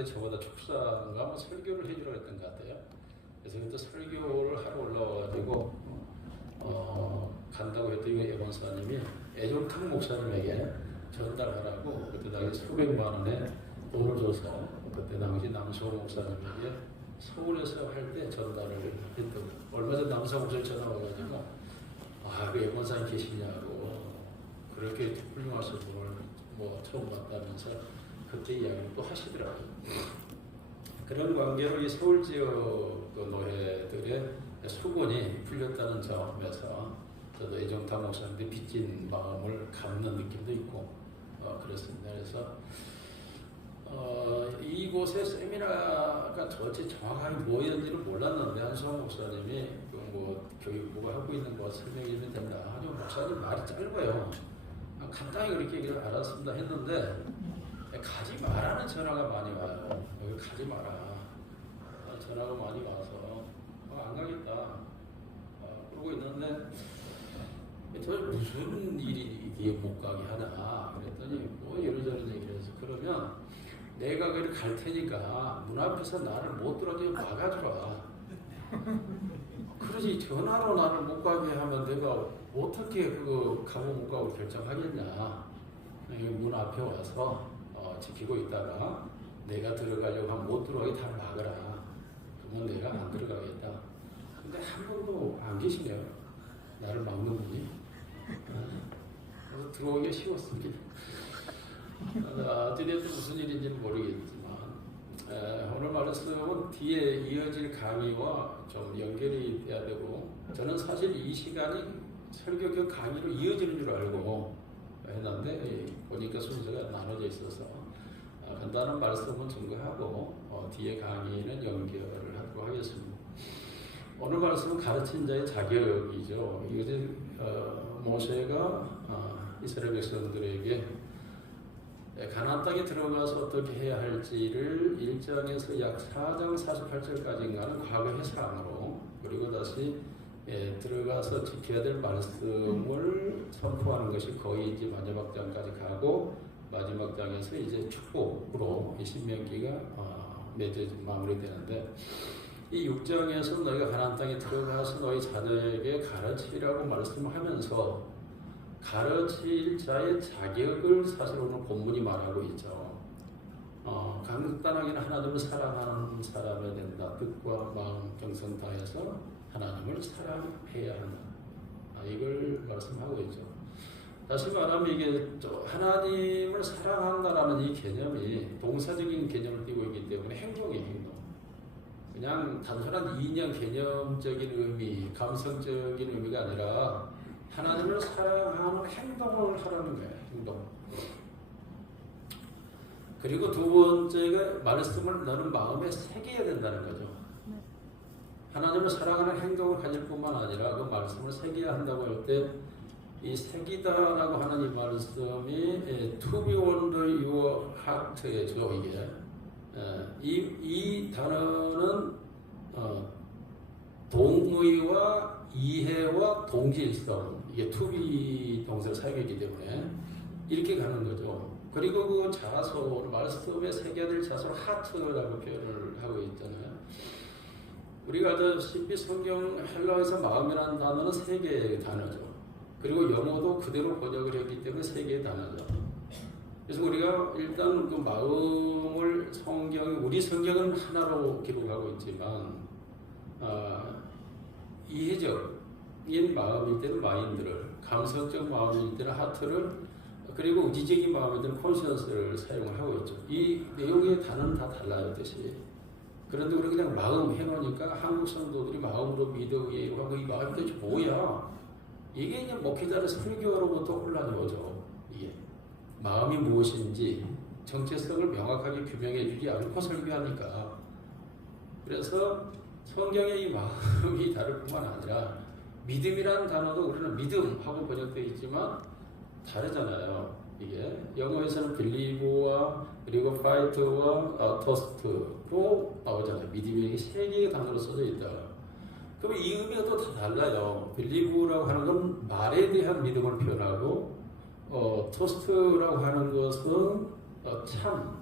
저보다 축사인가 뭐 설교를 해주려고 했던 것 같아요. 그래서 그때 설교를 하러 올라와가지고 간다고 했더니 예봉사님이 애종탁 목사님에게 전달하라고 그때 당시 수백만 원에 돈을 줘서 그때 당시 남성호 목사님에게 서울에서 할 때 전달을 했던. 얼마 전 남성호 목사님 전화 와가지고 그 예봉사님 계시냐고, 그렇게 훌륭하신 분을 뭐 처음 봤다면서 그때 이야기를 또 하시더라고요. 그런 관계로 이 서울 지역 노회들의 수군이 풀렸다는 점에서 저도 애정탁 목사님한테 빚진 마음을 갚는 느낌도 있고 그렇습니다. 그래서 이곳에 세미나가 도대체 정확하게 뭐였는지를 몰랐는데 한수환 목사님이 뭐 교육부가 하고 있는 거 설명해주면 된다. 아니 목사님 말이 짧아요. 간단히 그렇게 얘기를 알았습니다 했는데 가지 마라는 전화가 많이 와요. 여기 가지 마라. 전화가 많이 와서 안 가겠다. 그러고 있는데 도대체 무슨 일이 이게 못 가게 하나. 그랬더니 뭐 이런저런 얘기를 해서 그러면 내가 거기 갈 테니까 문 앞에서 나를 못 들어가게 막아주라. 그러지 전화로 나를 못 가게 하면 내가 어떻게 그거 가고 못 가고 결정하겠냐. 문 앞에 와서 지키고 있다가 내가 들어가려고 하면 못 들어가게 다 막으라. 그러면 내가 안 들어가겠다. 근데 한 번도 안 계시네요. 나를 막는 분이. 그래서 들어오기가 쉬웠습니다. 어찌됐든 무슨 일인지는 모르겠지만 오늘 말씀은 뒤에 이어질 강의와 좀 연결이 돼야 되고, 저는 사실 이 시간이 설교 강의로 이어지는 줄 알고 했는데 보니까 순서가 나눠져 있어서 간단한 말씀은 증거하고 뒤에 강의는 연결을 하도록 하겠습니다. 오늘 말씀은 가르친 자의 자격이죠. 이것이 모세가 이스라엘 백성들에게 가나안 땅에 들어가서 어떻게 해야 할지를 1장에서 약 4장 48절까지인가는 과거 해상으로, 그리고 다시 들어가서 지켜야 될 말씀을 선포하는 것이 거의 이제 마지막 장까지 가고, 마지막 장에서 이제 축복으로 신명기가 마무리되는데, 이 6장에서 너희가 가나안 땅에 들어가서 너희 자녀에게 가르치라고 말씀하면서 가르칠 자의 자격을 사실 오늘 본문이 말하고 있죠. 간단하게는 하나님을 사랑하는 사람이 된다. 뜻과 마음, 정성 다해서 하나님을 사랑해야 한다. 이걸 말씀하고 있죠. 다시 말하면 이게 하나님을 사랑한다라는 이 개념이 동사적인 개념을 띠고 있기 때문에 행동이에요, 행동. 그냥 단순한 이념 개념적인 의미, 감성적인 의미가 아니라 하나님을 사랑하는 행동을 하라는 거예요, 행동. 그리고 두 번째가 말씀을 너는 마음에 새겨야 된다는 거죠. 하나님을 사랑하는 행동을 가질 뿐만 아니라 그 말씀을 새겨야 한다고 할 때 이 새기다라고 하는 이 말씀이 to be on your heart죠. 이게 이 단어는 동의와 이해와 동질성, 이게 to be 동사를 사용했기 때문에 이렇게 가는 거죠. 그리고 그 자소, 말씀에 새겨야 될 자소를 하트라고 표현을 하고 있잖아요. 우리가 아시다시피 성경 헬라어에서 마음이라는 단어는 세 개의 단어죠. 그리고 영어도 그대로 번역을 했기 때문에 세 개의 단어죠. 그래서 우리가 일단 그 마음을 우리 성경은 하나로 기록하고 있지만 이해적인 마음일 때는 마인드를, 감성적 마음일 때는 하트를, 그리고 의지적인 마음일 때는 콘시언스를 사용하고 있죠. 이 내용의 단어는 다 달라요, 뜻이. 그런데 우리 그냥 마음 해놓으니까 한국 성도들이 마음으로 믿어 의로 하고, 이 마음이 도대체 뭐야? 이게 그냥 목회자의 설교로부터 혼란이 오죠. 이게 마음이 무엇인지 정체성을 명확하게 규명해 주지 않고 설교하니까. 그래서 성경의 이 마음이 다를 뿐만 아니라 믿음이라는 단어도 우리는 믿음하고 번역되어 있지만 다르잖아요. 이게 영어에서는 believe와 그리고 fight와 trust로 나오잖아요. 믿음이 세 개의 단어로 써져 있다. 그럼 이 의미가 또 다 달라요. believe라고 하는 건 말에 대한 믿음을 표현하고 trust라고 하는 것은 참,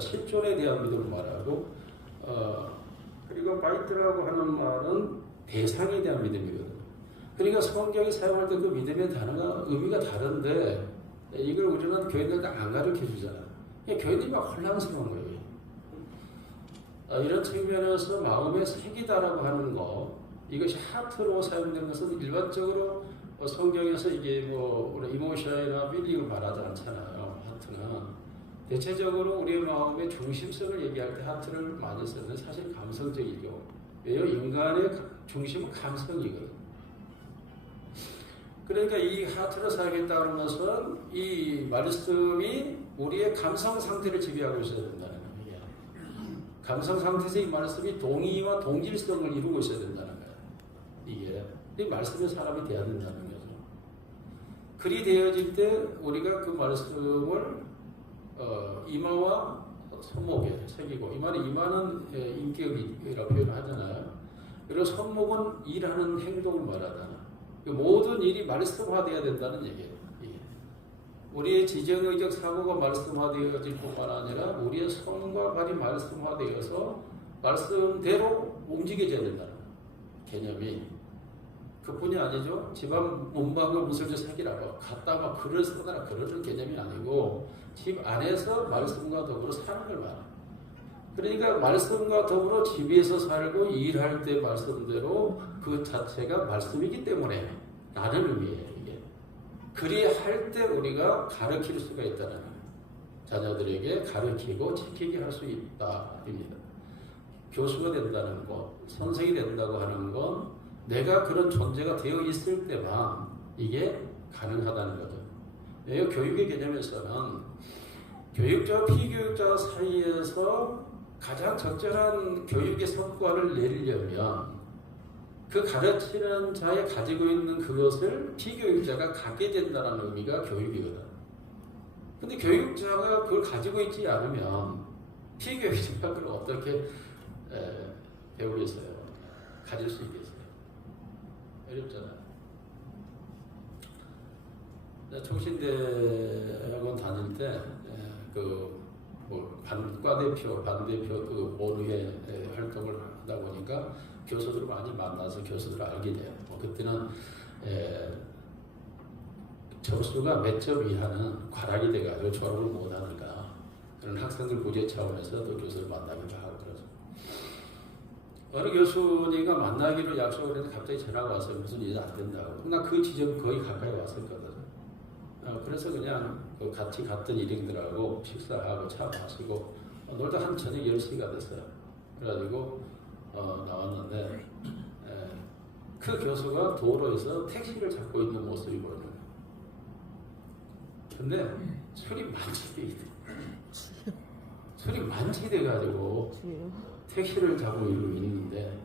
실존에 대한 믿음을 말하고 그리고 바이트라고 하는 말은 대상에 대한 믿음이거든요. 그러니까 성경이 사용할 때 그 믿음의 단어가 의미가 다른데 이걸 우리는 교인들한테 안 가르쳐 주잖아요. 교인들이 막 혼란스러운 거예요. 이런 측면에서 마음의 색이다라고 하는 거, 이것이 하트로 사용되는 것은 일반적으로 성경에서 이게 뭐 이모션이나 필링을 말하지 않잖아요. 하트는 대체적으로 우리의 마음의 중심성을 얘기할 때 하트를 많이 쓰는데 사실 감성적이죠. 왜요? 인간의 중심은 감성이거든요. 그러니까 이 하트를 사용했다는 것은 이 말씀이 우리의 감성 상태를 지배하고 있어야 된다는 거예요. 감성 상태에서 이 말씀이 동의와 동질성을 이루고 있어야 된다는 거예요. 이게 이 말씀에 사람이 돼야 된다는 거죠. 글이 되어질 때 우리가 그 말씀을 이마와 손목에 새기고, 이마는 인격이라고 표현하잖아요. 그리고 손목은 일하는 행동을 말하잖아요. 모든 일이 말씀화되어야 된다는 얘기예요. 우리의 지정의적 사고가 말씀화되어질 뿐만 아니라 우리의 손과 발이 말씀화되어서 말씀대로 움직여져야 된다는 개념이 그뿐이 아니죠. 집안 문방구 문설주 새기라고 갖다가 글을 쓰거나 그러는 개념이 아니고 집 안에서 말씀과 더불어 사는 걸 말합니다. 그러니까 말씀과 더불어 집에서 살고 일할 때 말씀대로 그 자체가 말씀이기 때문에 라는 의미예요. 이게 그리할 때 우리가 가르칠 수가 있다는 거예요. 자녀들에게 가르치고 지키게 할 수 있다입니다. 교수가 된다는 것, 선생이 된다고 하는 건 내가 그런 존재가 되어 있을 때만 이게 가능하다는 거죠. 교육의 개념에서는 교육자와 피교육자 사이에서 가장 적절한 교육의 성과를 내리려면 그 가르치는 자의 가지고 있는 그것을 피교육자가 갖게 된다는 의미가 교육이거든. 근데 교육자가 그걸 가지고 있지 않으면 피교육자가 그걸 어떻게 배우겠어요? 가질 수 있겠어요? 어렵잖아요. 총신대학원 다닐 때 과대표, 반대표 그 모의회 활동을 하다 보니까 교수들을 많이 만나서 교수들을 알게 돼요. 그때는 점수가 몇 점 이하는 과락이 돼가지고 졸업을 못하니까 그런 학생들 구제 차원에서 또 교수를 만나기도 하고 그러죠. 어느 교수님과 만나기로 약속을 했는데 갑자기 전화가 왔어요. 무슨 일이 안 된다고. 나 그 지점 거의 가까이 왔었거든. 그래서 그냥 같이 갔던 일행들하고 식사하고 차 마시고 놀다 한 저녁 10시가 됐어요. 그래가지고 나왔는데 그 교수가 도로에서 택시를 잡고 있는 모습이 보여요. 근데 술이 만취돼가지고 택시를 잡고 이러고 있는데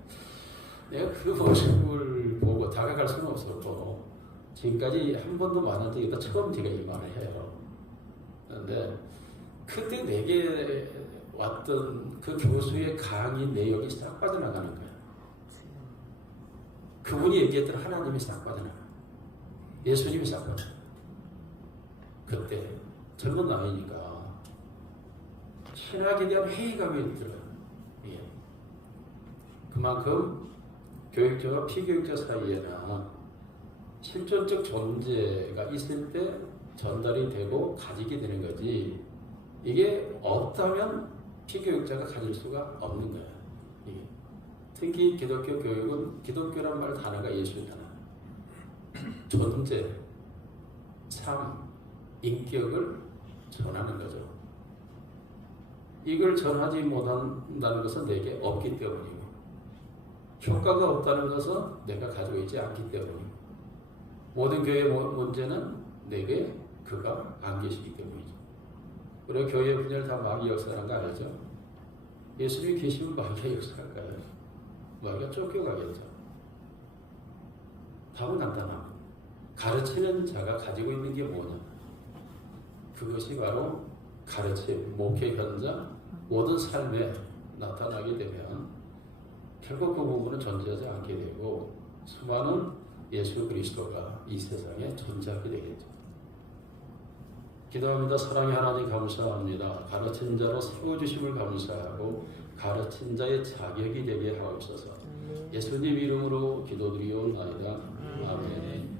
내가 그 모습을 보고 다가갈 수는 없었고 지금까지 한 번도 만난 적이 없다. 처음 제가 이 말을 해요. 그런데 그때 내게 왔던 그 교수의 강의 내용이 싹 빠져나가는 거예요. 그분이 얘기했던 하나님이 싹 빠져나가요. 예수님이 싹 빠져나가요. 그때 젊은 나이니까 신학에 대한 회의감이 들어요. 예. 그만큼 교육자와 피교육자 사이에는 실존적 존재가 있을 때 전달이 되고 가지게 되는 거지 이게 없다면 피교육자가 가질 수가 없는 거예요. 이게. 특히 기독교 교육은 기독교란 말 단어가 예수잖아요. 존재, 삶, 인격을 전하는 거죠. 이걸 전하지 못한다는 것은 내게 없기 때문이고 효과가 없다는 것은 내가 가지고 있지 않기 때문이고 모든 교회의 문제는 내게 그가 안 계시기 때문이죠. 그리고 교회 분야를 다 마귀 역사라는 거 알죠? 예수님이 계시면 마귀가 역사할까요? 마귀가 쫓겨가겠죠. 답은 간단합니다. 가르치는 자가 가지고 있는 게 뭐냐? 그것이 바로 가르침, 목회 현장, 모든 삶에 나타나게 되면 결국 그 부분은 존재하지 않게 되고 수많은 예수 그리스도가 이 세상에 존재하게 되겠죠. 기도합니다. 사랑의 하나님 감사합니다. 가르친 자로 세워주심을 감사하고 가르친 자의 자격이 되게 하옵소서. 예수님 이름으로 기도드리옵나이다. 아멘.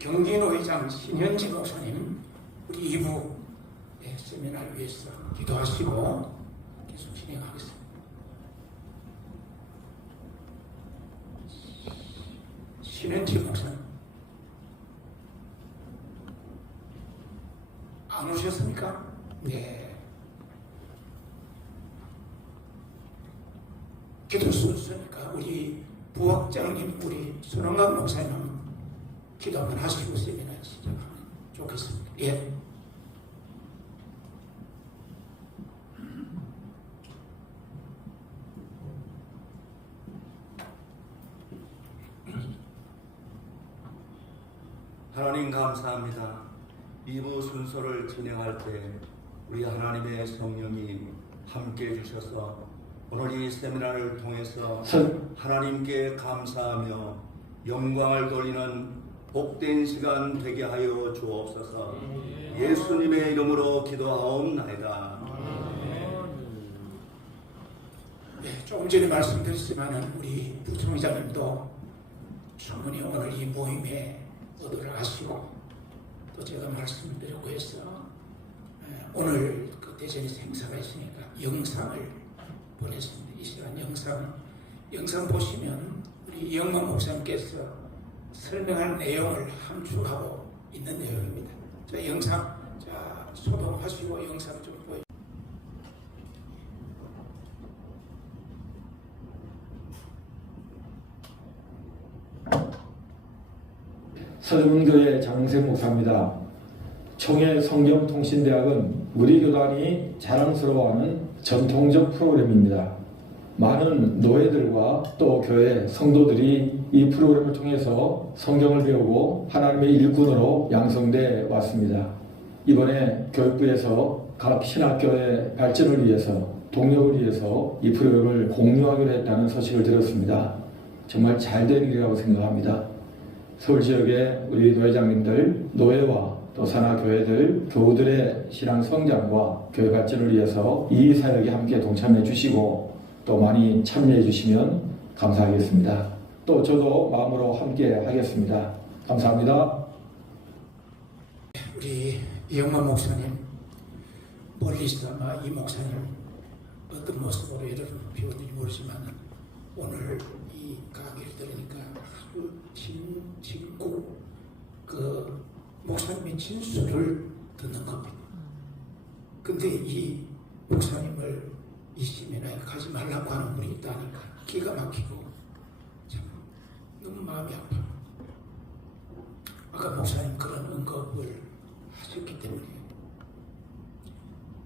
경기노회장 신현지 목사님 우리 2부 세미나를 위해서 기도하시고 계속 진행하겠습니다. 신현지 목사님 안 오셨습니까? 네. 기도 순서니까 우리 부학장님 우리 손원강 목사님 기도 한번 하시고 세미나 시작하면 좋겠습니다. 예. 하나님 감사합니다. 2부 순서를 진행할 때 우리 하나님의 성령이 함께 해주셔서 오늘 이 세미나를 통해서 하나님께 감사하며 영광을 돌리는 복된 시간 되게 하여 주옵소서. 예수님의 이름으로 기도하옵나이다. 네, 조금 전에 말씀드렸지만 우리 부총장님도 충분히 오늘 이 모임에 얻으러 가시고 또 제가 말씀드리고 해서 오늘 그 대전에서 행사가 있으니까 영상을 보냈습니다. 이 시간 영상 보시면 우리 영만 목사님께서 설명할 내용을 함축하고 있는 내용입니다. 자, 영상 소동하시고 영상 좀 보여. 서대문교회 장은생 목사입니다. 총회 성경통신대학은 우리 교단이 자랑스러워하는 전통적 프로그램입니다. 많은 노예들과 또 교회 성도들이 이 프로그램을 통해서 성경을 배우고 하나님의 일꾼으로 양성돼 왔습니다. 이번에 교육부에서 각 신학교의 발전을 위해서 동력을 위해서 이 프로그램을 공유하기로 했다는 소식을 들었습니다. 정말 잘된 일이라고 생각합니다. 서울 지역의 우리 노회장님들, 노예와 또 산하교회들, 교우들의 신앙 성장과 교회 발전을 위해서 이 사역에 함께 동참해 주시고 또 많이 참여해 주시면 감사하겠습니다. 또 저도 마음으로 함께 하겠습니다. 감사합니다. 우리 이영만 목사님 멀리서 아마 이 목사님 어떤 모습으로 여러분 배웠는지 모르지만 오늘 이 강의를 들으니까 아주 진고 그 목사님의 진술을 듣는 겁니다. 근데 이 목사님을 이 세미나에 가지 말라고 하는 분이 있다니까 기가 막히고 참 너무 마음이 아파. 아까 목사님 그런 언급을 하셨기 때문에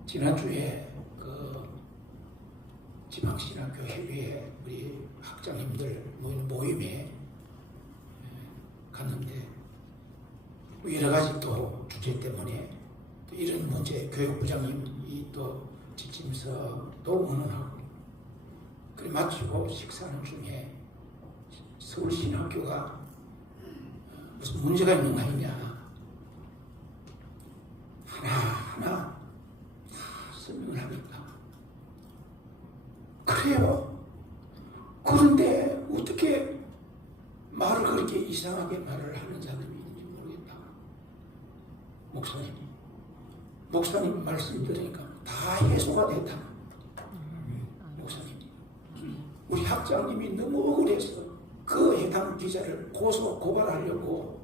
지난주에 그 지방신학교협의회 우리 학장님들 모이는 모임에 갔는데 여러 가지 또 주제 때문에 또 이런 문제 교육부장님이 또 지침서도 의논하고 그래 마치고 식사하는 중에 서울신학교가 무슨 문제가 있는 거 아니냐 하나하나 다 설명을 하니까 그래요. 그런데 어떻게 말을 그렇게 이상하게 말을 하는 사람이 있는지 모르겠다. 목사님 말씀 들으니까 다 해소가 됐다. 목사님 우리 학장님이 너무 억울해서 그 해당 기자를 고발하려고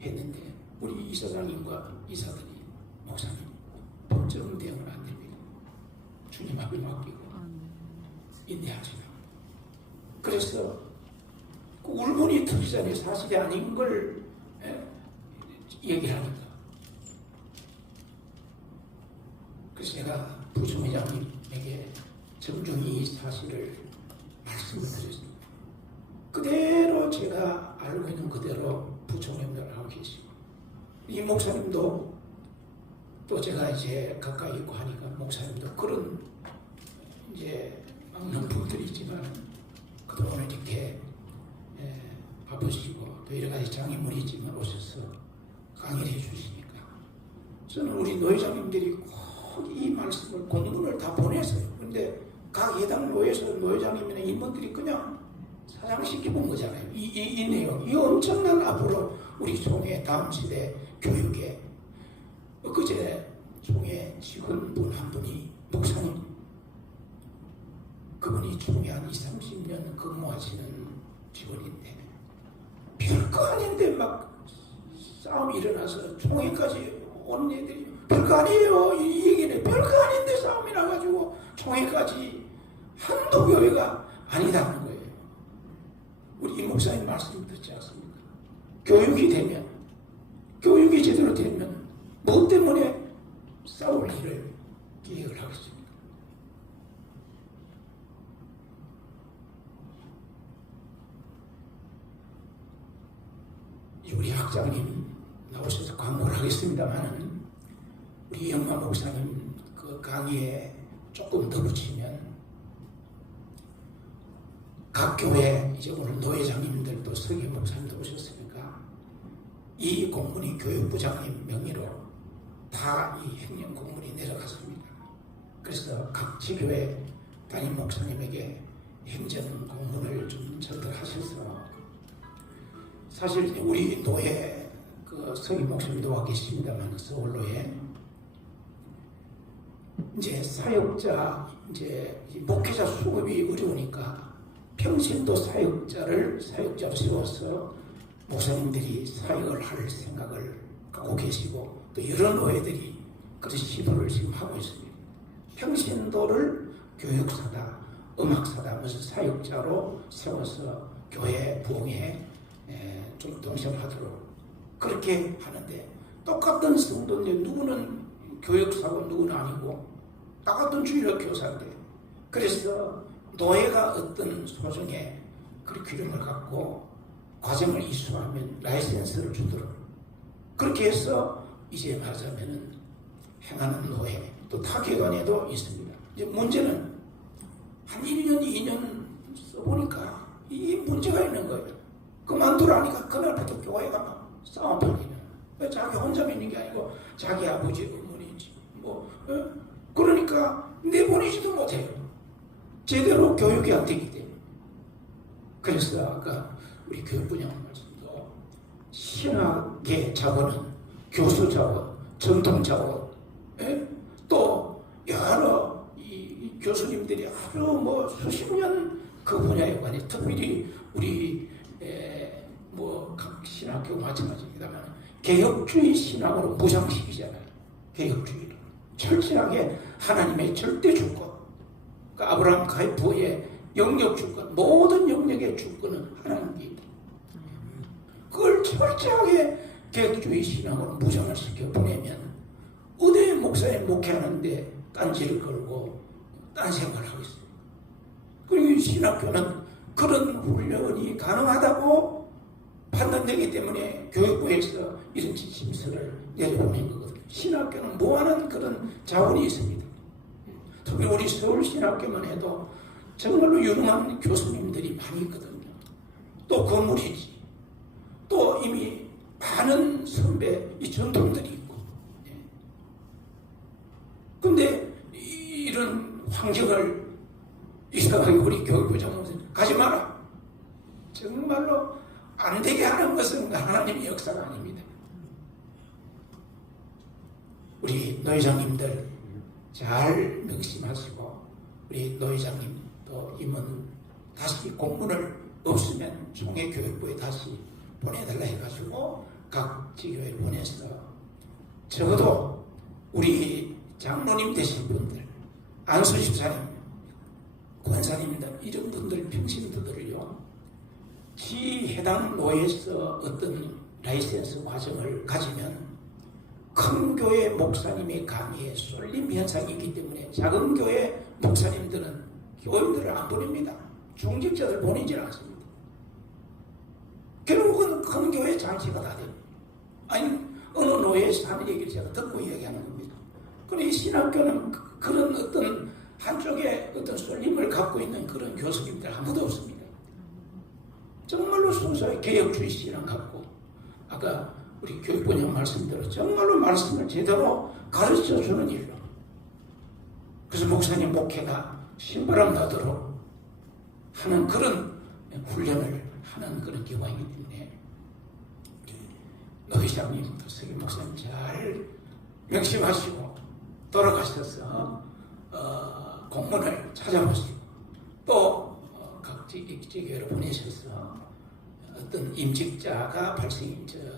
했는데 우리 이사장님과 이사들이 목사님 법적으로 대응은 안 됩니다. 주님하고 맡기고 인내하시라. 그래서 그 울분이 터지기 전에 사실이 아닌 걸 얘기하니까 그래서 제가 부총회장님에게 정중히 이 사실을 말씀을 드렸습니다. 그대로 제가 알고 있는 그대로 부총회장을 하고 계시고 이 목사님도 또 제가 이제 가까이 있고 하니까 목사님도 그런 이제 막는 분들이 있지만 그동안 이렇게 바쁘시고 또 여러 가지 장애물이 있지만 오셔서 강의를 해주시니까 저는 우리 노회장님들이 꼭 이 말씀을 공문을 다 보내서요. 근데 각 해당 노회에서 노회장님이나 임원들이 그냥 사장시켜 본 거잖아요. 이 내용, 이 엄청난 앞으로 우리 총회 다음 시대 교육에 엊그제 총회 직원분 한 분이 목사님, 그분이 총회 한 20, 30년 근무하시는 직원인데 별거 아닌데 막 싸움이 일어나서 총회까지 온 애들이 별거 아니에요. 이 얘기는 별거 아닌데 싸움이 나가지고 총회까지 한두 교회가 아니다는 거예요. 우리 이 목사님 말씀 듣지 않습니까? 교육이 되면, 교육이 제대로 되면 무엇 때문에 싸울 일을 계획을 하겠습니까? 우리 학장님 나오셔서 광고를 하겠습니다만은 우리 영마 목사님 그 강의에 조금 더 붙이면 각 교회 이제 오늘 노회장님들도 서기 목사님도 오셨으니까 이 공문이 교육부장님 명의로 다 이 행령 공문이 내려갔습니다. 그래서 각 지교회 담임 목사님에게 행정 공문을 좀 전달하셔서 사실 우리 노회 그 서기 목사님도 와 계십니다만 서울로에 이제 사역자 이제 목회자 수급이 어려우니까 평신도 사역자로 세워서 목사님들이 사역을 할 생각을 갖고 계시고 또 여러 노회들이 그런 시도를 지금 하고 있습니다. 평신도를 교육사다, 음악사다, 무슨 사역자로 세워서 교회 부흥에 좀 동참하도록 그렇게 하는데 똑같은 성도인데 누구는 교육사고 누구는 아니고 똑같은 주일학 교사인데 그래서 노예가 어떤 소정에 그 규정을 갖고 과정을 이수하면 라이센스를 주도록 그렇게 해서 이제 말하자면은 행하는 노예 또 타계관에도 있습니다. 이제 문제는 한 1년, 2년 써보니까 이 문제가 있는 거예요. 그만두라니까 그날부터 교회가 막 싸움 벌이는 왜 자기 혼자 믿는 게 아니고 자기 아버지 어머니인지 그러니까 내보내지도 못해요. 제대로 교육이 안 되기 때문에. 그래서 아까 우리 교육분야 말씀도 신학의 자원은 교수 자원, 전통 자원, 또 여러 이 교수님들이 아주 뭐 수십 년 그 분야에 관해 특별히 우리 각 신학교 마찬가지입니다만 개혁주의 신학으로 무장시키잖아요. 개혁주의를 철저하게 하나님의 절대 주권, 그러니까 아브라함 가이프의 영역 주권, 모든 영역의 주권은 하나님께 있다. 그걸 철저하게 개혁주의 신학으로 무장을 시켜 보내면 어디 목사님 목회하는데 딴지를 걸고 딴 생각을 하고 있어요. 그리고 신학교는 그런 훈련이 가능하다고 판단되기 때문에 교육부에서 이런 지침서를 내려보낸 거거든요. 신학교는 모아는 그런 자원이 있습니다. 특히 우리 서울신학교만 해도 정말로 유능한 교수님들이 많이 있거든요. 또 건물이지. 또 이미 많은 선배, 이 전통들이 있고. 근데 이런 환경을 이상하게 우리 교육부 장로님 가지 마라. 정말로 안 되게 하는 것은 하나님의 역사가 아닙니다. 우리 노회장님들 잘 명심하시고 우리 노회장님 또 임원 다시 공문을 없으면 총회교육부에 다시 보내달라 해가지고 각 지교회를 보내서 적어도 우리 장로님 되신 분들 안수집사님 권사님들 이런 분들 평신도들을요 지 해당 노예에서 어떤 라이센스 과정을 가지면 큰 교회 목사님의 강의에 쏠림 현상이 있기 때문에 작은 교회 목사님들은 교인들을 안 보냅니다. 중직자들 보내질 않습니다. 결국은 큰 교회 장치가 다 됩니다. 아니 어느 노예에서 하는 얘기를 제가 듣고 이야기하는 겁니다. 그런데 이 신학교는 그런 어떤 한쪽에 어떤 쏠림을 갖고 있는 그런 교수님들 아무도 없습니다. 정말로 순수하게 개혁주의 신앙 갖고 아까 우리 교육부장 말씀대로 정말로 말씀을 제대로 가르쳐주는 일로 그래서 목사님 목회가 신바람 나도록 하는 그런 훈련을 하는 그런 경우가 있기 때문에 노 회장님도 서기 목사님 잘 명심하시고 돌아가셔서 공문을 찾아보시고 또 각 지교회로 보내셔서 어떤 임직자가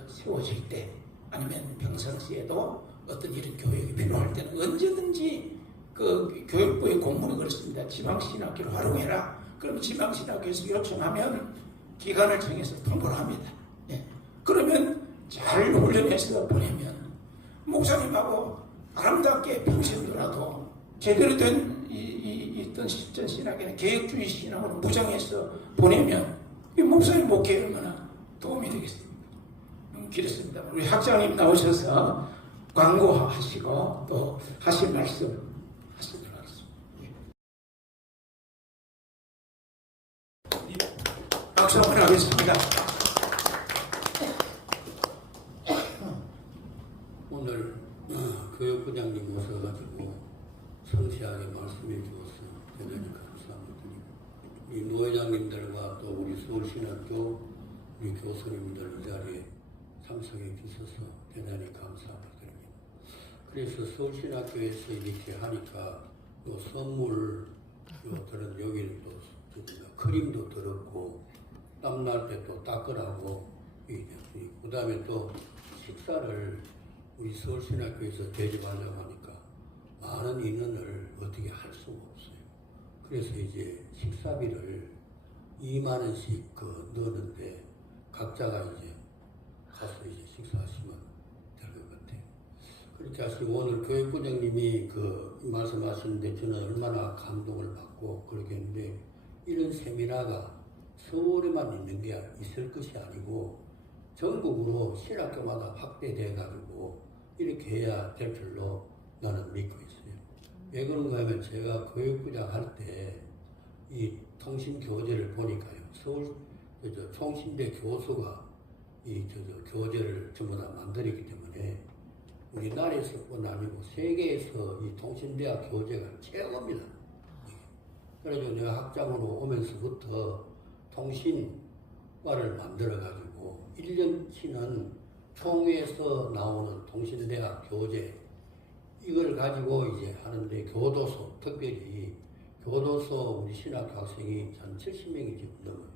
세워질 때 아니면 평상시에도 어떤 이런 교육이 필요할 때는 언제든지 그 교육부에 공문이 그렇습니다. 지방신학교를 활용해라. 그럼 지방신학교에서 요청하면 기간을 정해서 통보를 합니다. 예. 그러면 잘 훈련해서 보내면 목사님하고 아름답게 평생도라도 제대로 된 어떤 실전 신학이나 개혁주의 신학으로 무장해서 보내면 이 목사님 목회에 얼마나 도움이 되겠습니까? 길었습니다. 우리 학장님 나오셔서 광고하시고 또 하실 말씀 하시도록 하겠습니다. 박수 한번 하겠습니다. 오늘 교육부장님 오셔가지고 성실하게 말씀해 주어서 대단히 감사합니다. 우리 노 회장님들과 또 우리 서울신학교 우리 교수님들 이 자리에 참석해 주셔서 대단히 감사드립니다. 그래서 서울신학교에서 이렇게 하니까 요 선물 그런 여기는 또 크림도 들었고 땀날 때 또 닦으라고 그 다음에 또 식사를 우리 서울신학교에서 대접하려고 하니까 많은 인원을 어떻게 할 수가 없어요. 그래서 이제 식사비를 2만 원씩 넣는데 각자가 이제 가서 이제 식사하시면 될 것 같아요. 그렇게 하시고 오늘 교육부장님이 말씀하시는데 저는 얼마나 감동을 받고 그러겠는데 이런 세미나가 서울에만 있는 게 있을 것이 아니고 전국으로 신학교마다 확대돼 가지고 이렇게 해야 될 줄로 나는 믿고 있어요. 왜 그런가 하면 제가 교육부장 할 때 이 통신교재를 보니까요. 서울 총신대 교수가 교재를 전부 다 만들었기 때문에 우리나라에서뿐 아니고 세계에서 이 통신대학 교재가 최고입니다. 그래서 내가 학장으로 오면서부터 통신과를 만들어가지고 1년치는 총회에서 나오는 통신대학 교재 이걸 가지고 이제 하는데 교도소 특별히 교도소 우리 신학교 학생이 한 70명이 지금 넘어요.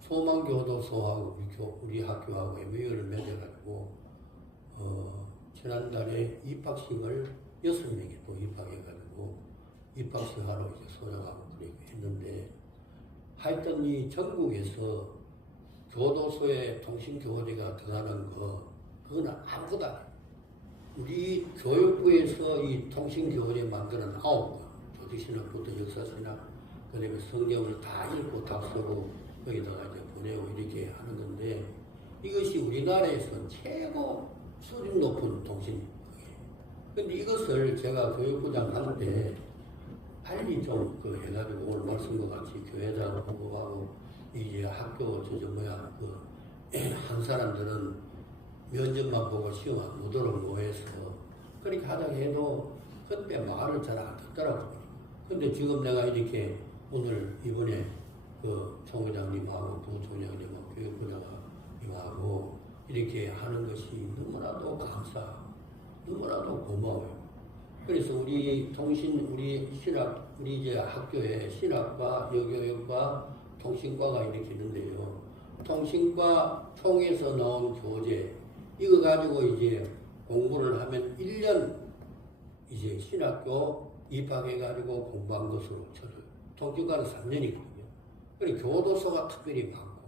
소망교도소하고 우리 학교하고 MOU를 맺어가지고 지난달에 입학식을 6명이 또 입학해가지고 입학식 하러 이제 소장하고 그렇게 했는데 하여튼 이 전국에서 교도소에 통신교재가 들어가는 그건 아무것도 안 해요. 우리 교육부에서 이 통신교재 만드는 9권 조직신학부터 역사신학 그다음에 성경을 다 읽고 답서고 여기다가 이제 보내고 이렇게 하는 건데 이것이 우리나라에서 최고 수준 높은 통신이에요. 근데 이것을 제가 교육부장 할 때 빨리 좀 해가지고 오늘 말씀과 같이 교회장 홍보하고 이제 학교 한 사람들은 면접만 보고 시험 안 보도록 뭐해서 그렇게 하자고 해도 그때 말을 잘 안 듣더라고요. 근데 지금 내가 이렇게 오늘 이번에 총회장님하고 부총장님하고 교육부장님하고 이렇게 하는 것이 너무나도 너무나도 고마워요. 그래서 우리 이제 학교에 신학과, 여교육과, 통신과가 이렇게 있는데요. 통신과 총에서 나온 교재, 이거 가지고 이제 공부를 하면 1년 이제 신학교 입학해가지고 공부한 것으로 통신과는 3년이거든요. 그리고 교도소가 특별히 많고,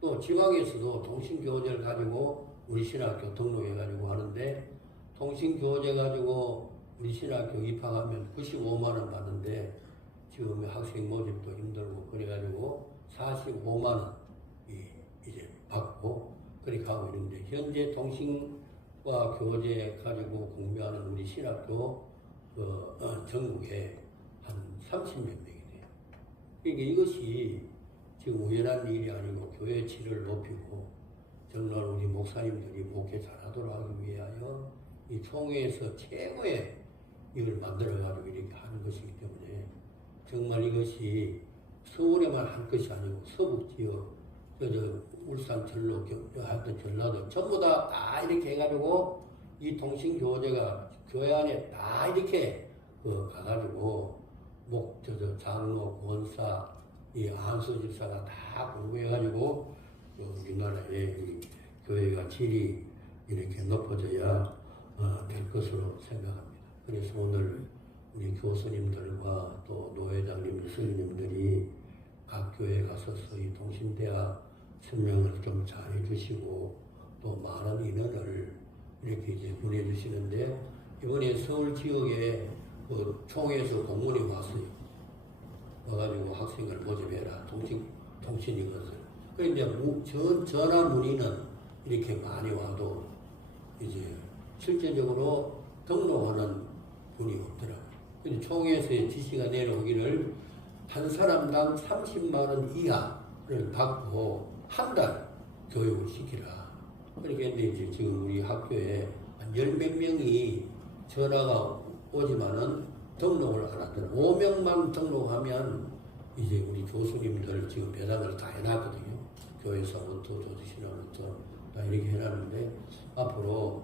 또 지방에서도 통신교재를 가지고 우리 신학교 등록해가지고 하는데, 통신교재 가지고 우리 신학교 입학하면 95만 원 받는데 지금 학생 모집도 힘들고 그래가지고 45만 원 이제 받고 그렇게 하고 있는데 현재 통신과 교재 가지고 공부하는 우리 신학교 전국에 한 30몇 명이 돼요. 그러니까 이것이 지금 우연한 일이 아니고 교회 질을 높이고 정말 우리 목사님들이 목회 잘하도록 하기 위하여 이 총회에서 최고의 이걸 만들어가지고 이렇게 하는 것이기 때문에 정말 이것이 서울에만 할 것이 아니고 서북 지역, 울산, 전로, 하여튼 전라도 전부 다 이렇게 해가지고 이 통신교제가 교회 안에 다 이렇게 가가지고 장로, 권사, 이 안수 집사가 다 공부해가지고 우리나라의 이 교회가 질이 이렇게 높아져야 될 것으로 생각합니다. 그래서 오늘 우리 교수님들과 또 노회장님, 스님들이 각 교회에 가서서 이 통신대학 설명을 좀 잘 해주시고 또 많은 인원을 이렇게 이제 보내주시는데 이번에 서울 지역에 총회에서 공문이 왔어요. 와가지고 학생을 모집해라. 통신 이것을. 그런데 전화 문의는 이렇게 많이 와도 이제 실제적으로 등록하는 분이 없더라고요. 근데 총회에서의 지시가 내려오기를 한 사람당 30만 원 이하를 받고 한 달 교육을 시키라. 그러니까 이제 지금 우리 학교에 한 10몇 명이 전화가 오지만은 등록을 안 하더라고요. 5명만 등록하면 이제 우리 교수님들 지금 배당을 다 해놨거든요. 교회사부터 조직신학부터 다 이렇게 해놨는데 앞으로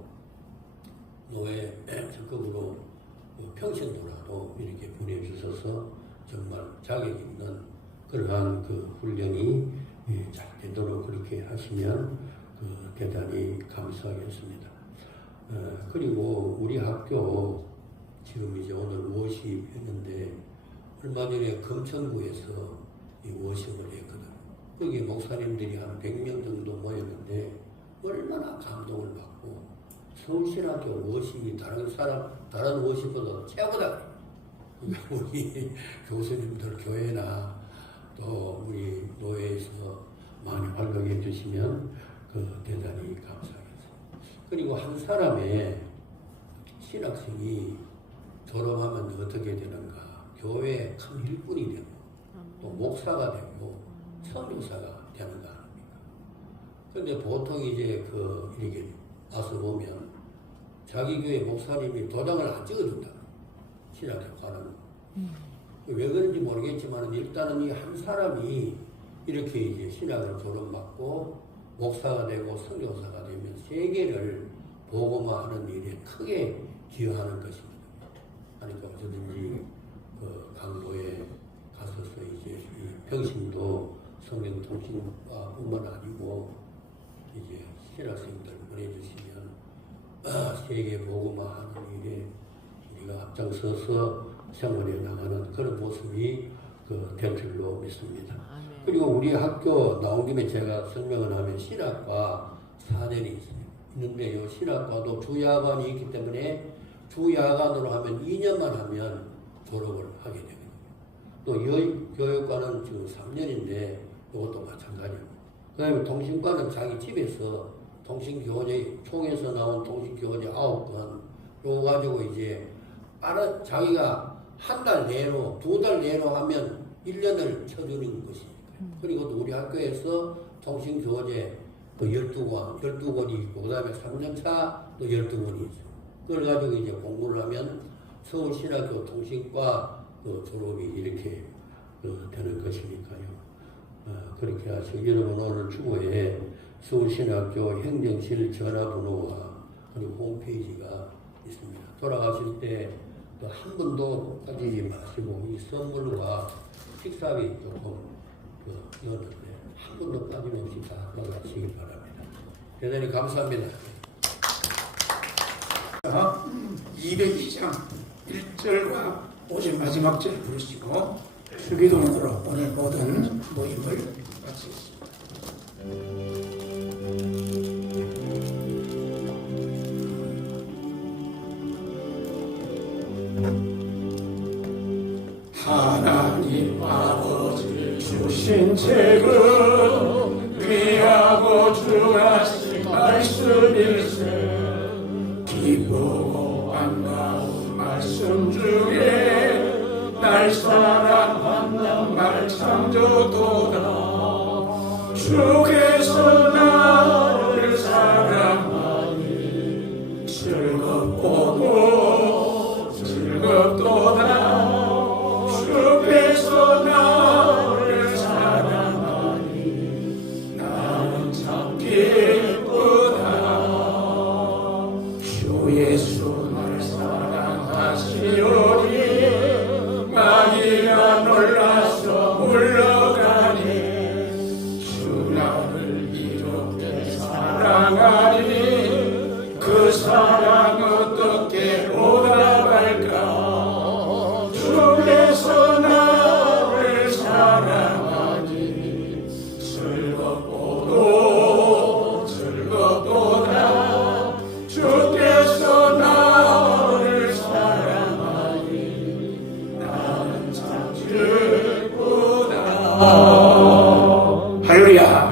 노예 적극으로 평신도라도 이렇게 보내주셔서 정말 자격 있는 그러한 훈련이 잘 되도록 그렇게 하시면 대단히 감사하겠습니다. 그리고 우리 학교 지금 이제 오늘 워십 했는데 얼마 전에 금천구에서 이 워십을 했거든요. 거기 목사님들이 한 100명 정도 모였는데 얼마나 감동을 받고 서울신학교 워십이 다른 워십보다 최고다. 우리 교수님들 교회나 또 우리 노회에서 많이 활동해 주시면 대단히 감사하겠습니다. 그리고 한 사람의 신학생이 졸업하면 어떻게 되는가? 교회의 큰 일꾼이 되고 또 목사가 되고 선교사가 되는 거 아닙니까? 그런데 보통 이제 이렇게 와서 보면 자기 교회 목사님이 도장을 안 찍어준다. 신학교 가는 거. 왜 그런지 모르겠지만 일단은 이 한 사람이 이렇게 이제 신학을 졸업받고 목사가 되고 선교사가 되면 세계를 복음화하는 일에 크게 기여하는 것입니다. 그러니까 어쩌든지 강도에 가서서 이제 이 평신도 성경통신과뿐만 아니고 이제 신학생들 보내주시면 세계 복음화하는 일에 우리가 앞장서서 생활해 나가는 그런 모습이 될 줄로 믿습니다. 그리고 우리 학교 나온 김에 제가 설명을 하면 신학과 4년이 있는데 이 신학과도 주야간이 있기 때문에 주야간으로 하면 2년만 하면 졸업을 하게 되거든요. 또 교육과는 지금 3년인데 이것도 마찬가지입니다. 그 다음에 통신과는 자기 집에서 통신교재, 총에서 나온 통신교재 9권 요거 가지고 이제 자기가 한 달 내로, 2달 내로 하면 1년을 쳐주는 것이니까요. 그리고 또 우리 학교에서 통신교재 12권이 있고, 그 다음에 3년차 또 12권이 있어요. 그걸 가지고 이제 공부를 하면 서울신학교 통신과 졸업이 이렇게 되는 것이니까요. 그렇게 하시고, 여러분 오늘 주보에 서울신학교 행정실 전화번호와 그리고 홈페이지가 있습니다. 돌아가실 때 한 번도 빠지지 마시고 이 선물과 식사비 조금 넣었는데 한 번도 빠짐없이 다 돌아가시길 바랍니다. 대단히 감사합니다. 202장 1절과 5절 마지막 절 부르시고 수기도문으로 오늘 모든 모임을 마치겠습니다. 하나님 아버지 주신 책은 귀하고 중하신 말씀일세 기쁘고 반가운 말씀 중에 날 사랑한다 말 창조도다 주께서 나를 사랑하니 즐겁고도 즐겁도다. 주께서 나를 사랑하니 나는 참 기쁘다. 주 예수 나를 사랑하시오니 마귀가 놀라서 물러가니 주 나를 이렇게 사랑하니 그 사랑 어떻게 보답할까. 주께서 나를 사랑하니 즐겁고도 즐겁도다. 주께서 나를 사랑하니 나는 참 기쁘다. 할렐루야.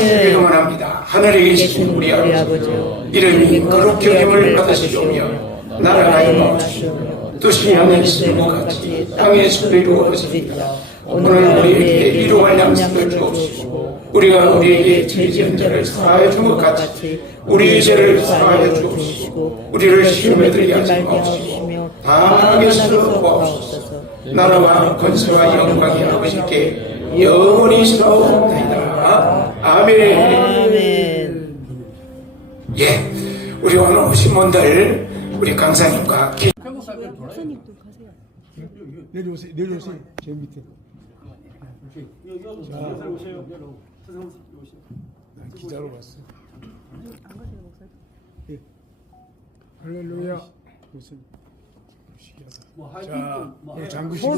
주를 응원합니다. 하늘에 계신 우리 아버지 이름이 거룩히 여김을 받으시오며 나라가 임하옵시오며 뜻이 하늘에서 이루어 같이 땅에서도 이루어지리이다. 오늘 우리에게 일용할 양식을 주옵시고 우리가 우리에게 죄지은 자를 사하여 준 것 같이 우리의 죄를 사하여 주옵시고 우리를 시험에 들게 하지 마옵시고 다만 악에서 구하옵소서. 나라와 권세와 영광이 아버지께 영원히 있사옵나이다. 아멘. 예, 우리 오늘 오신 분들 우리 강사님과 내려오세요. 제 밑에. 난 기자로 왔어. 예. 할렐루야. 무슨 자, 예, 잠그시고.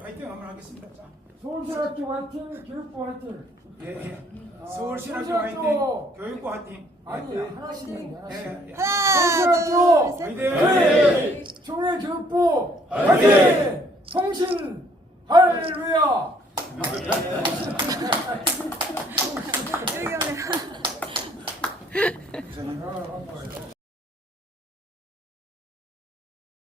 파이팅 한번 하겠습니다. 자. 서울신학교 화이팅, 교육부 화이팅. 예. 서울신학교 화이팅, 교육부 화이팅. 아니, 하나씩. 예. 서울신학교 화이팅! 총회교육부 화이팅! 통신 할렐루야.